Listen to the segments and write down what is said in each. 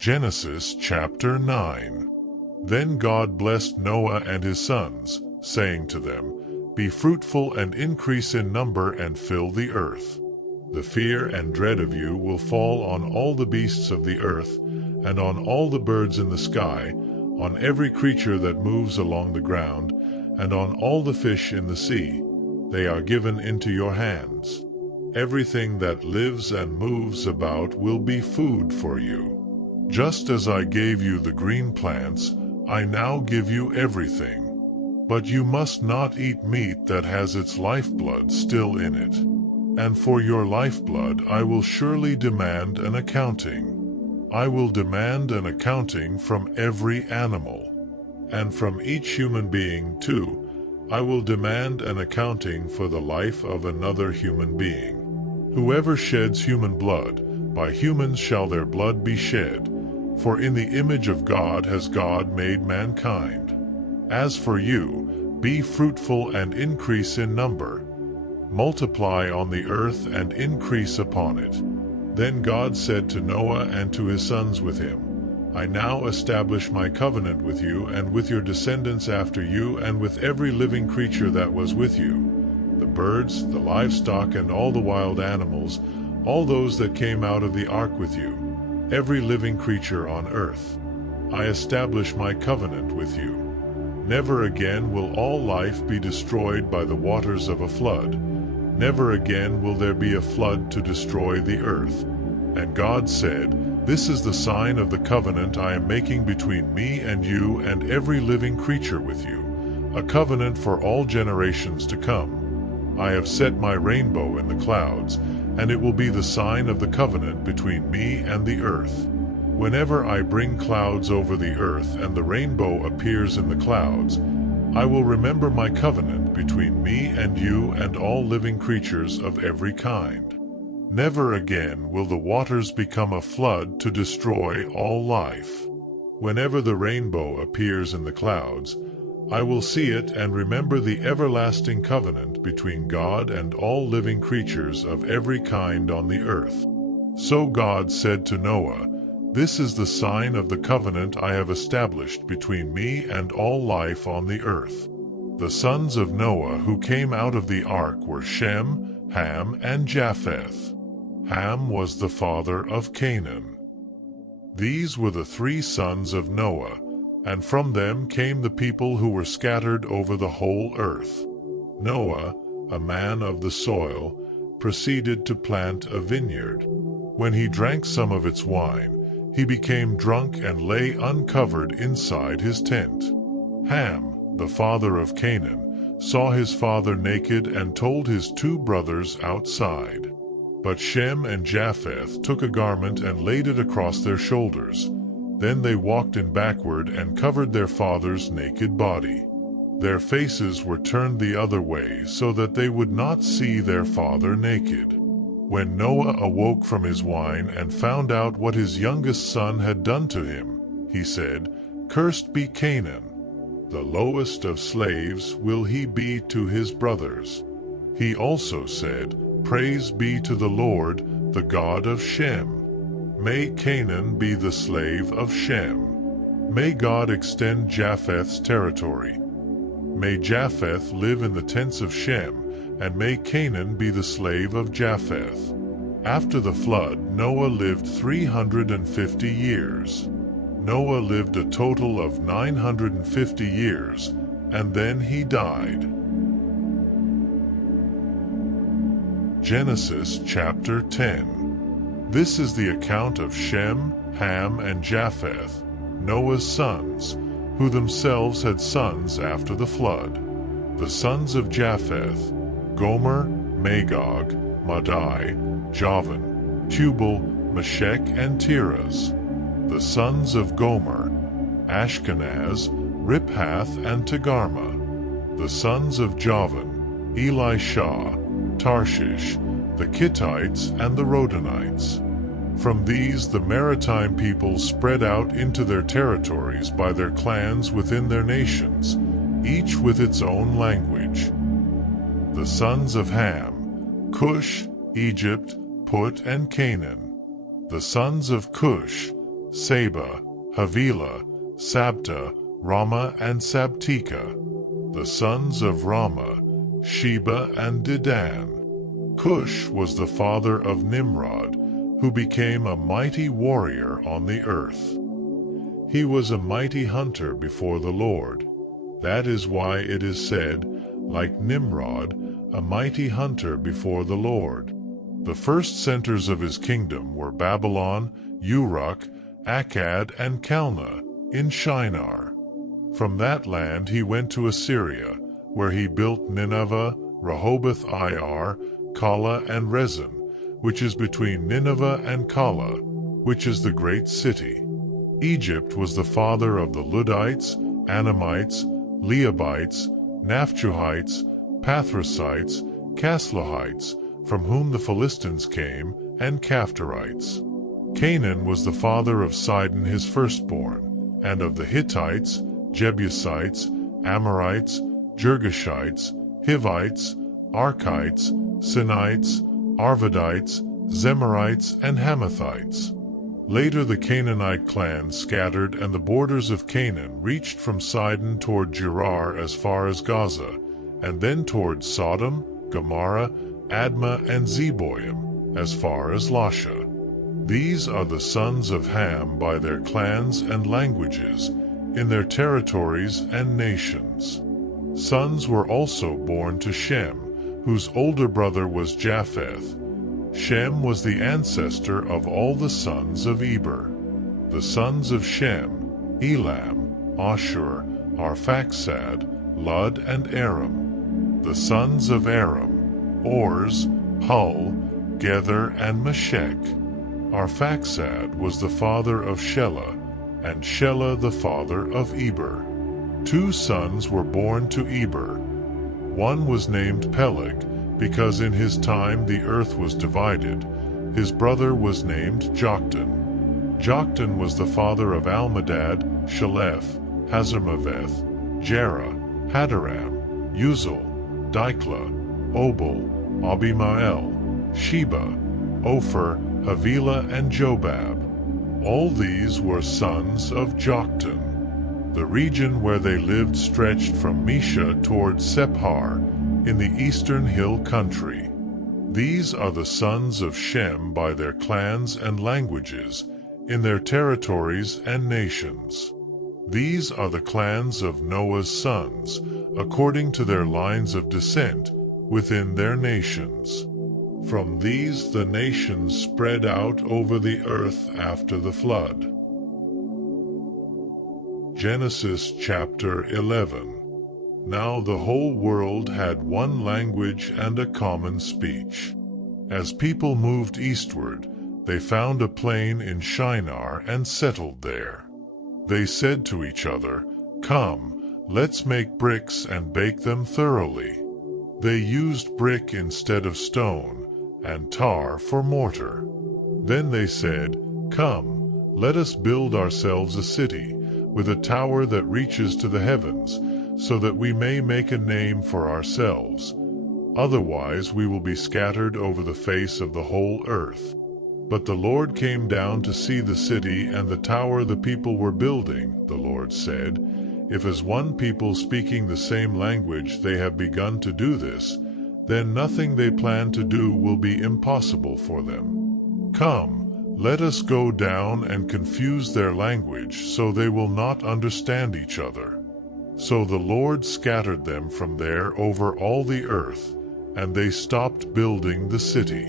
Genesis chapter 9. Then God blessed Noah and his sons, saying to them, Be fruitful and increase in number and fill the earth. The fear and dread of you will fall on all the beasts of the earth, and on all the birds in the sky, on every creature that moves along the ground, and on all the fish in the sea. They are given into your hands. Everything that lives and moves about will be food for you. Just as I gave you the green plants, I now give you everything. But you must not eat meat that has its lifeblood still in it. And for your lifeblood I will surely demand an accounting. I will demand an accounting from every animal. And from each human being, too, I will demand an accounting for the life of another human being. Whoever sheds human blood, by humans shall their blood be shed. For in the image of God has God made mankind. As for you, be fruitful and increase in number. Multiply on the earth and increase upon it. Then God said to Noah and to his sons with him, I now establish my covenant with you and with your descendants after you and with every living creature that was with you, the birds, the livestock, and all the wild animals, all those that came out of the ark with you, every living creature on earth. I establish my covenant with you. Never again will all life be destroyed by the waters of a flood. Never again will there be a flood to destroy the earth. And God said, This is the sign of the covenant I am making between me and you and every living creature with you, a covenant for all generations to come. I have set my rainbow in the clouds, and it will be the sign of the covenant between me and the earth. Whenever I bring clouds over the earth and the rainbow appears in the clouds, I will remember my covenant between me and you and all living creatures of every kind. Never again will the waters become a flood to destroy all life. Whenever the rainbow appears in the clouds, I will see it and remember the everlasting covenant between God and all living creatures of every kind on the earth. So God said to Noah, This is the sign of the covenant I have established between me and all life on the earth. The sons of Noah who came out of the ark were Shem, Ham, and Japheth. Ham was the father of Canaan. These were the three sons of Noah, and from them came the people who were scattered over the whole earth. Noah, a man of the soil, proceeded to plant a vineyard. When he drank some of its wine, he became drunk and lay uncovered inside his tent. Ham, the father of Canaan, saw his father naked and told his two brothers outside. But Shem and Japheth took a garment and laid it across their shoulders. Then they walked in backward and covered their father's naked body. Their faces were turned the other way so that they would not see their father naked. When Noah awoke from his wine and found out what his youngest son had done to him, he said, Cursed be Canaan. The lowest of slaves will he be to his brothers. He also said, Praise be to the Lord, the God of Shem. May Canaan be the slave of Shem. May God extend Japheth's territory. May Japheth live in the tents of Shem, and may Canaan be the slave of Japheth. After the flood, Noah lived 350 years. Noah lived a total of 950 years, and then he died. Genesis chapter 10. This is the account of Shem, Ham, and Japheth, Noah's sons, who themselves had sons after the flood. The sons of Japheth: Gomer, Magog, Madai, Javan, Tubal, Meshech, and Tiras. The sons of Gomer: Ashkenaz, Riphath, and Togarmah. The sons of Javan: Elishah, Tarshish, the Kittites, and the Rodanites. From these the maritime peoples spread out into their territories by their clans within their nations, each with its own language. The sons of Ham: Cush, Egypt, Put, and Canaan. The sons of Cush: Seba, Havilah, Sabta, Rama and Sabteka. The sons of Rama, Sheba and Dedan. Cush was the father of Nimrod, who became a mighty warrior on the earth. He was a mighty hunter before the Lord. That is why it is said, like Nimrod, a mighty hunter before the Lord. The first centers of his kingdom were Babylon, Uruk, Akkad, and Calneh in Shinar. From that land he went to Assyria, where he built Nineveh, Rehoboth-ir, Calah, and Rezin, which is between Nineveh and Calah, which is the great city. Egypt was the father of the Ludites, Anamites, Leabites, Naphtuhites, Pathrusites, Casluhites, from whom the Philistines came, and Caphtorites. Canaan was the father of Sidon his firstborn, and of the Hittites, Jebusites, Amorites, Girgashites, Hivites, Archites, Sinites, Arvadites, Zemarites, and Hamathites. Later the Canaanite clans scattered, and the borders of Canaan reached from Sidon toward Gerar as far as Gaza, and then toward Sodom, Gomorrah, Admah, and Zeboim, as far as Lasha. These are the sons of Ham by their clans and languages, in their territories and nations. Sons were also born to Shem, whose older brother was Japheth. Shem was the ancestor of all the sons of Eber. The sons of Shem, Elam, Ashur, Arphaxad, Lud, and Aram. The sons of Aram, Orz, Hul, Gether, and Meshech. Arphaxad was the father of Shelah, and Shelah the father of Eber. 2 sons were born to Eber. One was named Peleg, because in his time the earth was divided. His brother was named Joktan. Joktan was the father of Almadad, Shalef, Hazarmaveth, Jerah, Hadaram, Uzal, Diklah, Obal, Abimael, Sheba, Ophir, Havilah, and Jobab. All these were sons of Joktan. The region where they lived stretched from Mesha toward Sephar, in the eastern hill country. These are the sons of Shem by their clans and languages, in their territories and nations. These are the clans of Noah's sons, according to their lines of descent, within their nations. From these the nations spread out over the earth after the flood. Genesis chapter 11. Now the whole world had one language and a common speech. As people moved eastward, they found a plain in Shinar and settled there. They said to each other, "Come, let's make bricks and bake them thoroughly." They used brick instead of stone, and tar for mortar. Then they said, "Come, let us build ourselves a city, with a tower that reaches to the heavens, so that we may make a name for ourselves. Otherwise we will be scattered over the face of the whole earth." But the Lord came down to see the city and the tower the people were building. The Lord said, "If as one people speaking the same language they have begun to do this, then nothing they plan to do will be impossible for them. Come, let us go down and confuse their language, so they will not understand each other." So the Lord scattered them from there over all the earth, and they stopped building the city.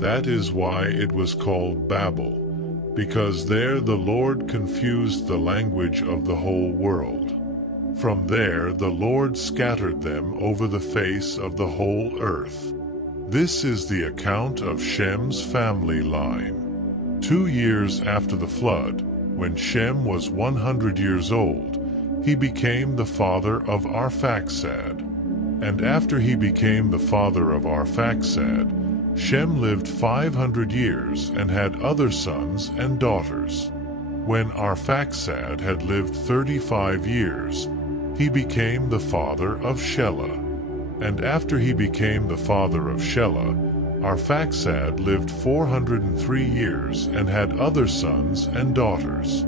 That is why it was called Babel, because there the Lord confused the language of the whole world. From there the Lord scattered them over the face of the whole earth. This is the account of Shem's family line. 2 years after the flood, when Shem was 100 years old, he became the father of Arphaxad. And after he became the father of Arphaxad, Shem lived 500 years and had other sons and daughters. When Arphaxad had lived 35 years, he became the father of Shelah. And after he became the father of Shelah, Arphaxad lived 403 years and had other sons and daughters.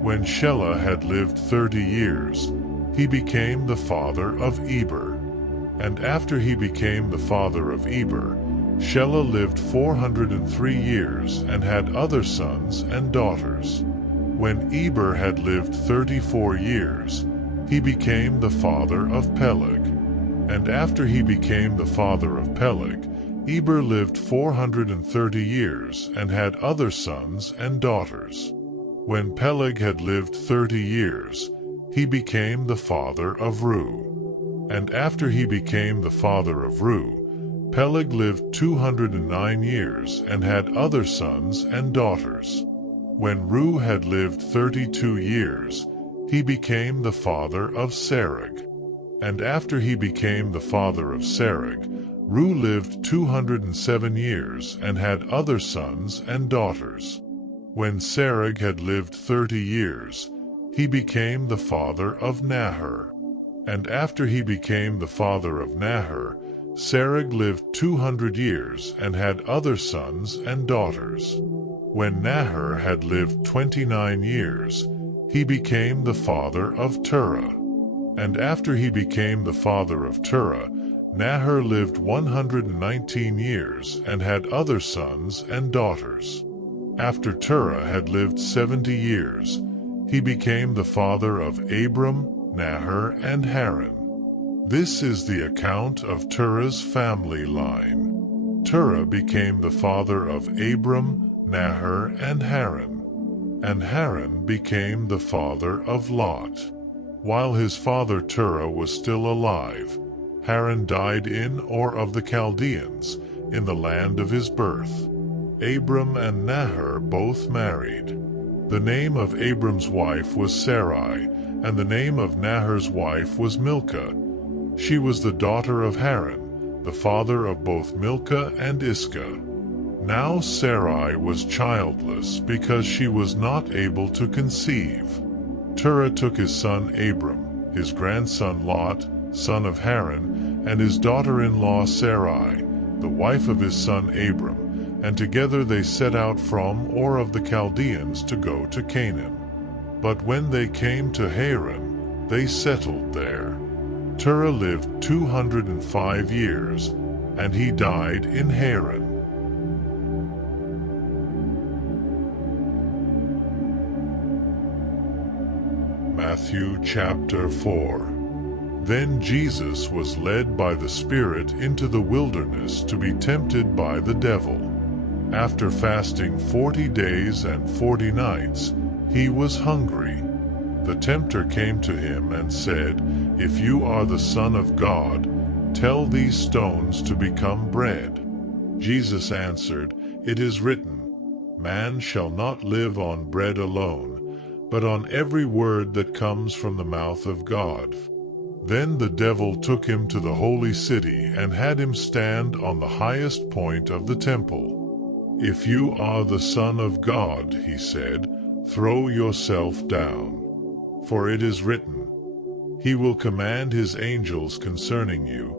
When Shelah had lived 30 years, he became the father of Eber. And after he became the father of Eber, Shelah lived 403 years and had other sons and daughters. When Eber had lived 34 years, he became the father of Peleg. And after he became the father of Peleg, Eber lived 430 years and had other sons and daughters. When Peleg had lived 30 years, he became the father of Reu. And after he became the father of Reu, Peleg lived 209 years and had other sons and daughters. When Reu had lived 32 years, he became the father of Serug. And after he became the father of Serug, Reu lived 207 years and had other sons and daughters. When Serug had lived 30 years, he became the father of Nahor. And after he became the father of Nahor, Serug lived 200 years and had other sons and daughters. When Nahor had lived 29 years, he became the father of Terah. And after he became the father of Terah, Nahor lived 119 years and had other sons and daughters. After Terah had lived 70 years, he became the father of Abram, Nahor, and Haran. This is the account of Terah's family line. Terah became the father of Abram, Nahor, and Haran. And Haran became the father of Lot. While his father Terah was still alive, Haran died in Ur of the Chaldeans, in the land of his birth. Abram and Nahor both married. The name of Abram's wife was Sarai, and the name of Nahor's wife was Milcah. She was the daughter of Haran, the father of both Milcah and Iscah. Now Sarai was childless because she was not able to conceive. Terah took his son Abram, his grandson Lot, son of Haran, and his daughter-in-law Sarai, the wife of his son Abram, and together they set out from Ur of the Chaldeans to go to Canaan. But when they came to Haran, they settled there. Terah lived 205 years, and he died in Haran. Matthew chapter 4. Then Jesus was led by the Spirit into the wilderness to be tempted by the devil. After fasting 40 days and 40 nights, he was hungry. The tempter came to him and said, "If you are the Son of God, tell these stones to become bread." Jesus answered, "It is written, 'Man shall not live on bread alone, but on every word that comes from the mouth of God.'" Then the devil took him to the holy city and had him stand on the highest point of the temple. "If you are the Son of God," he said, "throw yourself down. For it is written, 'He will command his angels concerning you,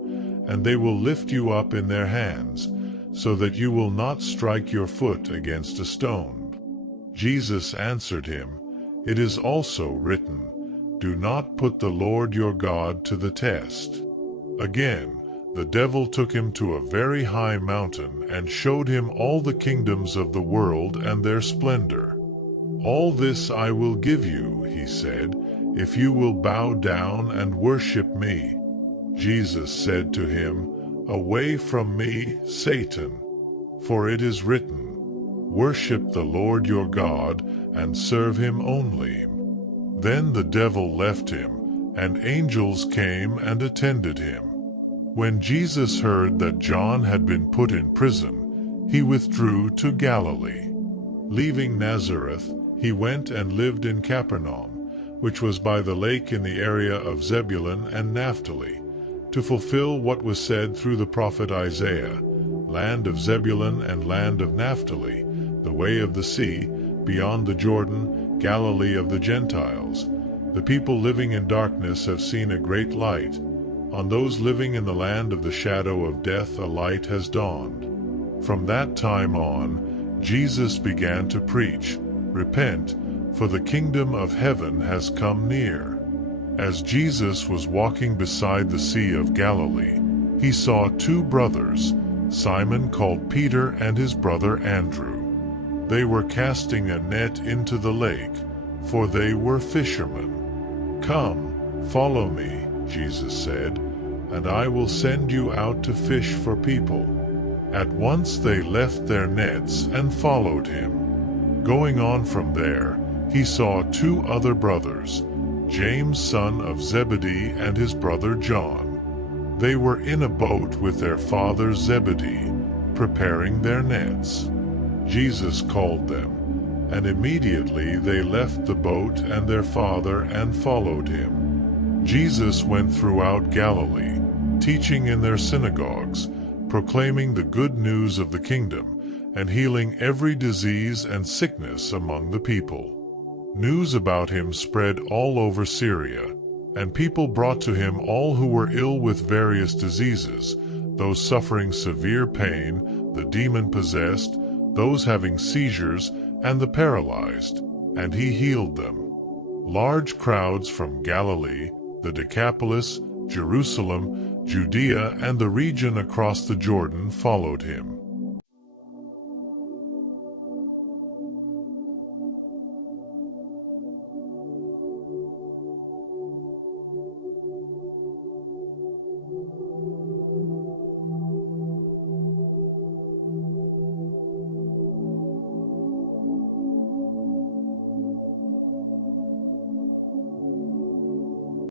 and they will lift you up in their hands, so that you will not strike your foot against a stone.'" Jesus answered him, "It is also written, 'Do not put the Lord your God to the test.'" Again, the devil took him to a very high mountain and showed him all the kingdoms of the world and their splendor. "All this I will give you," he said, "if you will bow down and worship me." Jesus said to him, "Away from me, Satan, for it is written, 'Worship the Lord your God and serve him only.'" Then the devil left him, and angels came and attended him. When Jesus heard that John had been put in prison, he withdrew to Galilee. Leaving Nazareth, he went and lived in Capernaum, which was by the lake in the area of Zebulun and Naphtali, to fulfill what was said through the prophet Isaiah, "Land of Zebulun and land of Naphtali, the way of the sea, beyond the Jordan, Galilee of the Gentiles. The people living in darkness have seen a great light. On those living in the land of the shadow of death a light has dawned." From that time on, Jesus began to preach, "Repent, for the kingdom of heaven has come near." As Jesus was walking beside the Sea of Galilee, he saw two brothers, Simon called Peter and his brother Andrew. They were casting a net into the lake, for they were fishermen. "Come, follow me," Jesus said, "and I will send you out to fish for people." At once they left their nets and followed him. Going on from there, he saw two other brothers, James son of Zebedee and his brother John. They were in a boat with their father Zebedee, preparing their nets. Jesus called them, and immediately they left the boat and their father and followed him. Jesus went throughout Galilee, teaching in their synagogues, proclaiming the good news of the kingdom, and healing every disease and sickness among the people. News about him spread all over Syria, and people brought to him all who were ill with various diseases, those suffering severe pain, the demon-possessed, those having seizures, and the paralyzed, and he healed them. Large crowds from Galilee, the Decapolis, Jerusalem, Judea, and the region across the Jordan followed him.